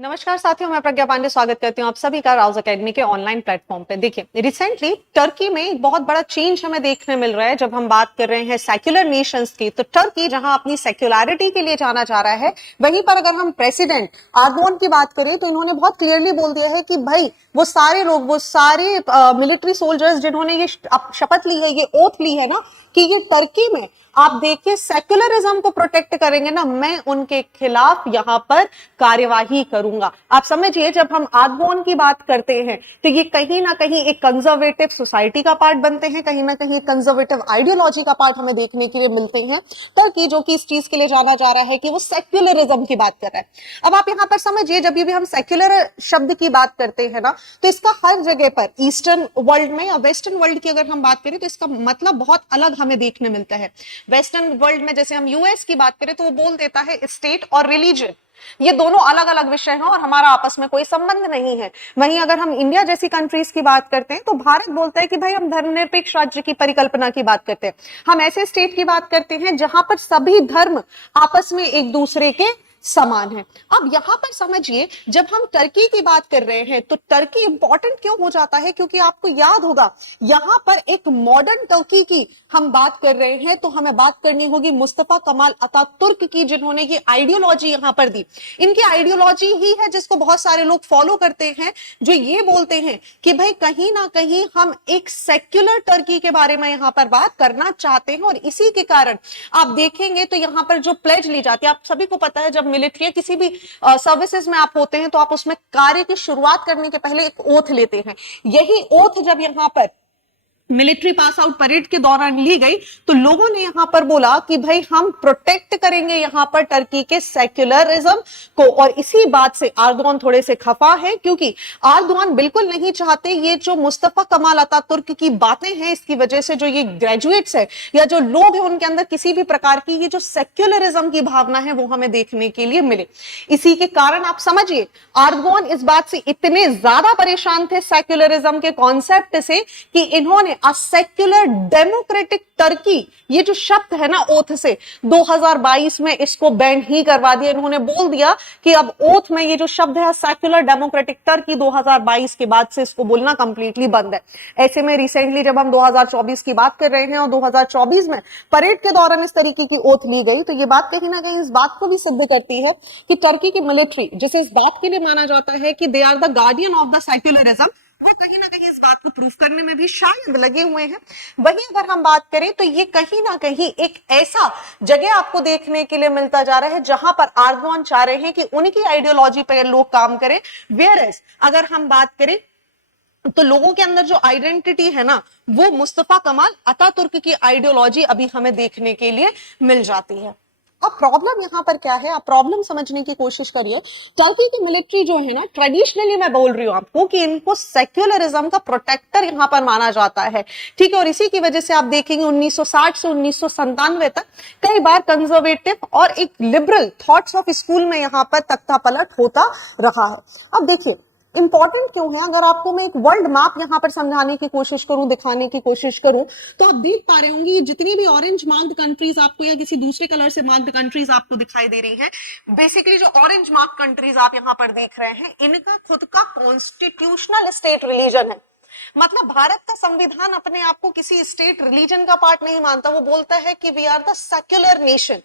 नमस्कार साथियों, मैं प्रज्ञा पांडे स्वागत करती हूँ आप सभी का राउज एकेडमी के ऑनलाइन प्लेटफॉर्म पे। देखिए, रिसेंटली टर्की में एक बहुत बड़ा चेंज हमें देखने मिल रहा है। जब हम बात कर रहे हैं सेक्युलर नेशंस की, तो टर्की जहां अपनी सेक्युलरिटी के लिए जाना जा रहा है, वहीं पर अगर हम प्रेसिडेंट एर्दोगान की बात करें तो इन्होंने बहुत क्लियरली बोल दिया है कि भाई वो सारे लोग, वो सारे मिलिट्री सोल्जर्स जिन्होंने ये शपथ ली है, ये ओथ ली है ना, कि ये टर्की में आप देखिए सेक्युलरिज्म को प्रोटेक्ट करेंगे ना, मैं उनके खिलाफ यहां पर कार्यवाही करूंगा। आप समझिए, जब हम एर्दोगान की बात करते हैं तो ये कहीं ना कहीं एक कंजर्वेटिव सोसाइटी का पार्ट बनते हैं, कहीं ना कहीं कंजर्वेटिव आइडियोलॉजी का पार्ट हमें देखने के लिए मिलते हैं। टर्की जो कि इस चीज के लिए जाना जा रहा है कि वो सेक्युलरिज्म की बात कर रहा है। अब आप यहां पर समझिए, जब भी हम सेक्युलर शब्द की बात करते हैं ना, तो इसका हर जगह पर ईस्टर्न वर्ल्ड में या वेस्टर्न वर्ल्ड की अगर हम बात करें तो इसका मतलब बहुत अलग हमें देखने मिलता है। वेस्टर्न वर्ल्ड में जैसे हम यूएस की बात करें तो वो बोल देता है स्टेट और रिलीजन, ये दोनों अलग अलग विषय हैं और हमारा आपस में कोई संबंध नहीं है। वहीं अगर हम इंडिया जैसी कंट्रीज की बात करते हैं तो भारत बोलता है कि भाई हम धर्मनिरपेक्ष राज्य की परिकल्पना की बात करते हैं। हम ऐसे स्टेट की बात करते हैं जहां पर सभी धर्म आपस में एक दूसरे के समान है। अब यहां पर समझिए, जब हम टर्की की बात कर रहे हैं तो टर्की इंपॉर्टेंट क्यों हो जाता है, क्योंकि आपको याद होगा यहां पर एक मॉडर्न टर्की की हम बात कर रहे हैं तो हमें बात करनी होगी मुस्तफा कमाल अतातुर्क की, जिन्होंने ये आइडियोलॉजी यहां पर दी। इनकी आइडियोलॉजी ही है जिसको बहुत सारे लोग फॉलो करते हैं, जो ये बोलते हैं कि भाई कहीं ना कहीं हम एक सेक्युलर टर्की के बारे में यहां पर बात करना चाहते हैं। और इसी के कारण आप देखेंगे तो यहां पर जो प्लेज ली जाती है, आप सभी को पता है, जब मिलिट्री या किसी भी सर्विसेज में आप होते हैं तो आप उसमें कार्य की शुरुआत करने के पहले एक ओथ लेते हैं। यही ओथ जब यहां पर मिलिट्री पास आउट परेड के दौरान ली गई तो लोगों ने यहां पर बोला कि भाई हम प्रोटेक्ट करेंगे यहां पर टर्की के सेक्युलरिज्म को। और इसी बात से एर्दोगान थोड़े से खफा है, क्योंकि एर्दोगान बिल्कुल नहीं चाहते ये जो मुस्तफा कमाल अतातुर्क की बातें हैं, इसकी वजह से जो ये ग्रेजुएट्स है या जो लोग हैं उनके अंदर किसी भी प्रकार की ये जो सेक्युलरिज्म की भावना है वो हमें देखने के लिए मिले। इसी के कारण आप समझिए, एर्दोगान इस बात से इतने ज्यादा परेशान थे सेक्युलरिज्म के कॉन्सेप्ट से कि इन्होंने सेक्युलर डेमोक्रेटिक टर्की, ये जो शब्द है ना ओथ से, 2022 में इसको बैन ही करवा दिया। इन्होंने बोल दिया कि अब ओथ में ये जो शब्द है सेक्युलर डेमोक्रेटिक टर्की, 2022 के बाद से इसको बोलना कंप्लीटली बंद है। ऐसे में रिसेंटली जब हम 2024 की बात कर रहे हैं और 2024 में परेड के दौरान इस तरीके की ओथ ली गई, तो ये बात कहीं ना कहीं इस बात को भी सिद्ध करती है कि टर्की की मिलिट्री, जिसे इस बात के लिए माना जाता है कि they are the guardian of the secularism, वो कहीं ना कहीं इस बात को प्रूफ करने में भी शायद लगे हुए हैं। वहीं अगर हम बात करें तो ये कहीं ना कहीं एक ऐसा जगह आपको देखने के लिए मिलता जा रहा है जहां पर एर्दोगान चाह रहे हैं कि उनकी आइडियोलॉजी पर लोग काम करें। वेयरएज अगर हम बात करें तो लोगों के अंदर जो आइडेंटिटी है ना, वो मुस्तफा कमाल अतातुर्क की आइडियोलॉजी अभी हमें देखने के लिए मिल जाती है। अब प्रॉब्लम यहां पर क्या है, आप प्रॉब्लम समझने की कोशिश करिए। टर्की की मिलिट्री जो है ना, ट्रेडिशनली मैं बोल रही हूं आपको कि इनको सेक्युलरिज्म का प्रोटेक्टर यहां पर माना जाता है, ठीक है। और इसी की वजह से आप देखेंगे 1960 से 1997 तक कई बार कंजर्वेटिव और एक लिबरल थॉट्स ऑफ स्कूल में यहां पर तख्ता पलट होता रहा है। अब देखिए इंपॉर्टेंट क्यों है, अगर आपको मैं एक वर्ल्ड मैप यहां पर समझाने की कोशिश करूं, दिखाने की कोशिश करूं, तो आप देख पा रहे होंगे जितनी भी ऑरेंज मार्क्ड कंट्रीज आपको या किसी दूसरे कलर से मार्क्ड कंट्रीज आपको दिखाई दे रही हैं, बेसिकली जो ऑरेंज मार्क कंट्रीज आप यहां पर देख रहे हैं, इनका खुद का कॉन्स्टिट्यूशनल स्टेट रिलीजन है। मतलब भारत का संविधान अपने आप को किसी स्टेट रिलीजन का पार्ट नहीं मानता, वो बोलता है कि we are the secular nation,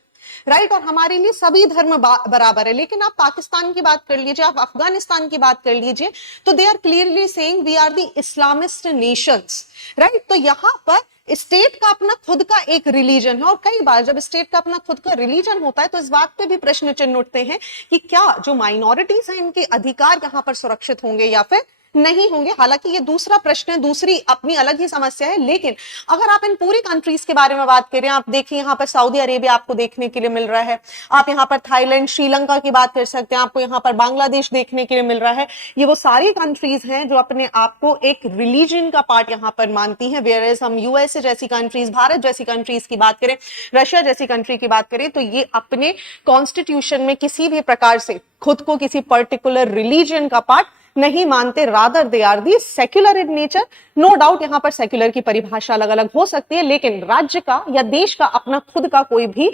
right. और हमारे लिए सभी धर्म बराबर है। लेकिन आप पाकिस्तान की बात कर लीजिए, आप अफगानिस्तान की बात कर लीजिए, तो they are clearly saying we are the Islamist nations, right. तो यहां पर स्टेट का अपना खुद का एक रिलीजन है। और कई बार जब स्टेट का अपना खुद का रिलीजन होता है तो इस बात पे भी प्रश्न चिन्ह उठते हैं कि क्या जो माइनॉरिटीज हैं इनके अधिकार यहां पर सुरक्षित होंगे या फिर नहीं होंगे। हालांकि ये दूसरा प्रश्न है, दूसरी अपनी अलग ही समस्या है। लेकिन अगर आप इन पूरी कंट्रीज के बारे में बात करें, आप देखिए यहाँ पर सऊदी अरेबिया आपको देखने के लिए मिल रहा है, आप यहाँ पर थाईलैंड, श्रीलंका की बात कर सकते हैं, आपको यहाँ पर बांग्लादेश देखने के लिए मिल रहा है। ये वो सारी कंट्रीज हैं जो अपने आप को एक रिलीजन का पार्ट यहाँ पर मानती हैं। वेयरएज हम यूएसए जैसी कंट्रीज, भारत जैसी कंट्रीज की बात करें, रशिया जैसी कंट्री की बात करें, तो ये अपने कॉन्स्टिट्यूशन में किसी भी प्रकार से खुद को किसी पर्टिकुलर रिलीजन का पार्ट नहीं मानते, rather they are the secular in nature. No doubt यहां पर सेक्युलर की परिभाषा अलग अलग हो सकती है, लेकिन राज्य का या देश का अपना खुद का कोई भी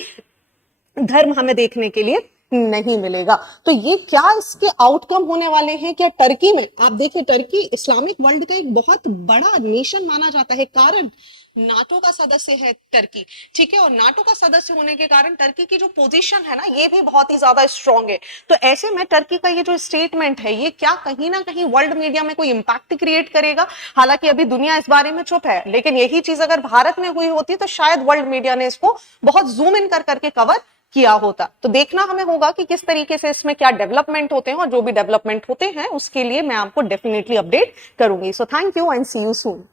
धर्म हमें देखने के लिए नहीं मिलेगा। तो ये क्या इसके आउटकम होने वाले हैं? क्या टर्की में आप देखिए, टर्की इस्लामिक वर्ल्ड का एक बहुत बड़ा नेशन माना जाता है, कारण नाटो का सदस्य है टर्की, ठीक है, और नाटो का सदस्य होने के कारण टर्की की जो पोजीशन है ना, ये भी बहुत ही ज्यादा स्ट्रांग है। तो ऐसे में टर्की का ये जो स्टेटमेंट है, ये क्या कहीं ना कहीं वर्ल्ड मीडिया में कोई इंपैक्ट क्रिएट करेगा? हालांकि अभी दुनिया इस बारे में चुप है, लेकिन यही चीज अगर भारत में हुई होती तो शायद वर्ल्ड मीडिया ने इसको बहुत जूम इन कर करके कवर किया होता। तो देखना हमें होगा कि किस तरीके से इसमें क्या डेवलपमेंट होते हैं, और जो भी डेवलपमेंट होते हैं उसके लिए मैं आपको डेफिनेटली अपडेट करूंगी। So thank you and see you soon.